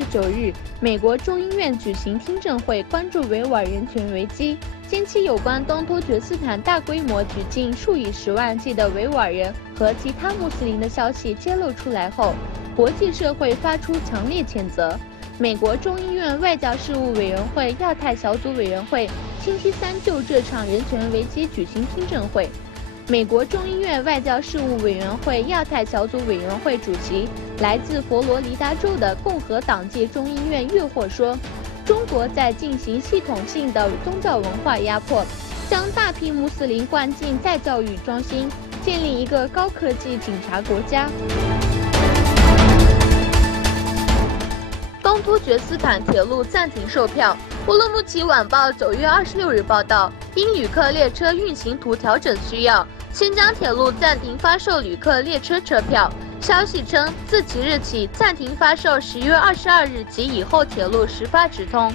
29日，美国众议院举行听证会，关注维吾尔人权危机。近期有关东突厥斯坦大规模拘禁数以10万计的维吾尔人和其他穆斯林的消息揭露出来后，国际社会发出强烈谴责。美国众议院外交事务委员会亚太小组委员会星期三就这场人权危机举行听证会。美国众议院外交事务委员会亚太小组委员会主席、来自佛罗里达州的共和党籍众议院越霍说，中国在进行系统性的宗教文化压迫，将大批穆斯林关进再教育中心，建立一个高科技警察国家。东突厥斯坦铁路暂停售票。乌鲁木齐晚报9月26日报道，因旅客列车运行图调整需要，新疆铁路暂停发售旅客列车车票。消息称，自即日起暂停发售10月22日及以后铁路实发直通，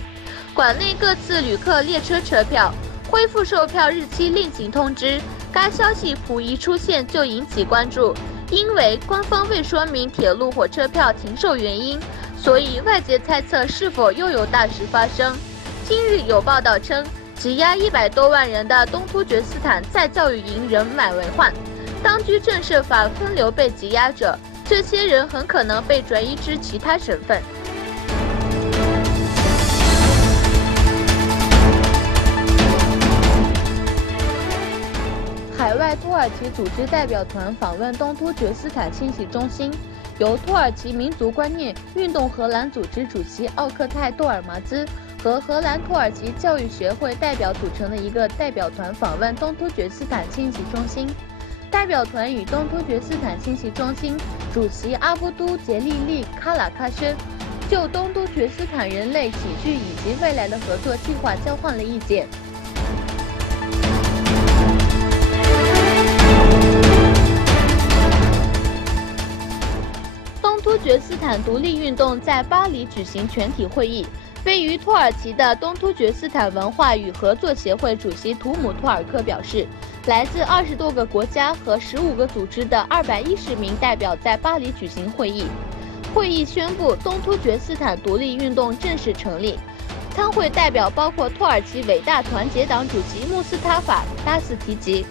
馆内各次旅客列车车票恢复售票日期另行通知。该消息甫一出现就引起关注，因为官方未说明铁路火车票停售原因，所以外界猜测是否又有大事发生。今日有报道称，羁押100多万人的东突厥斯坦再教育营人满为患，当局正设法分流被羁押者，这些人很可能被转移至其他省份。海外土耳其组织代表团访问东突厥斯坦清洗中心，由土耳其民族观念运动荷兰组织主席奥克泰·多尔麻兹和荷兰土耳其教育学会代表组成的一个代表团访问东突厥斯坦清洗中心。代表团与东突厥斯坦清洗中心主席阿布都杰利利·卡拉喀申就东突厥斯坦人类喜剧以及未来的合作计划交换了意见。东突厥斯坦独立运动在巴黎举行全体会议。位于土耳其的东突厥斯坦文化与合作协会主席图姆图尔克表示，来自20多个国家和15个组织的210名代表在巴黎举行会议。会议宣布东突厥斯坦独立运动正式成立。参会代表包括土耳其伟大团结党主席穆斯塔法·巴斯提吉。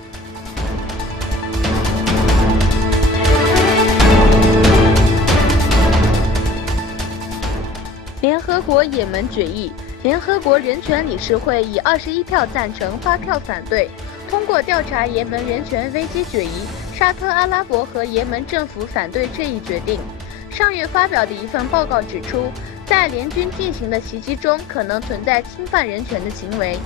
联合国也门决议，联合国人权理事会以21票赞成、8票反对，通过调查也门人权危机决议。沙特阿拉伯和也门政府反对这一决定。上月发表的一份报告指出，在联军进行的袭击中可能存在侵犯人权的行为。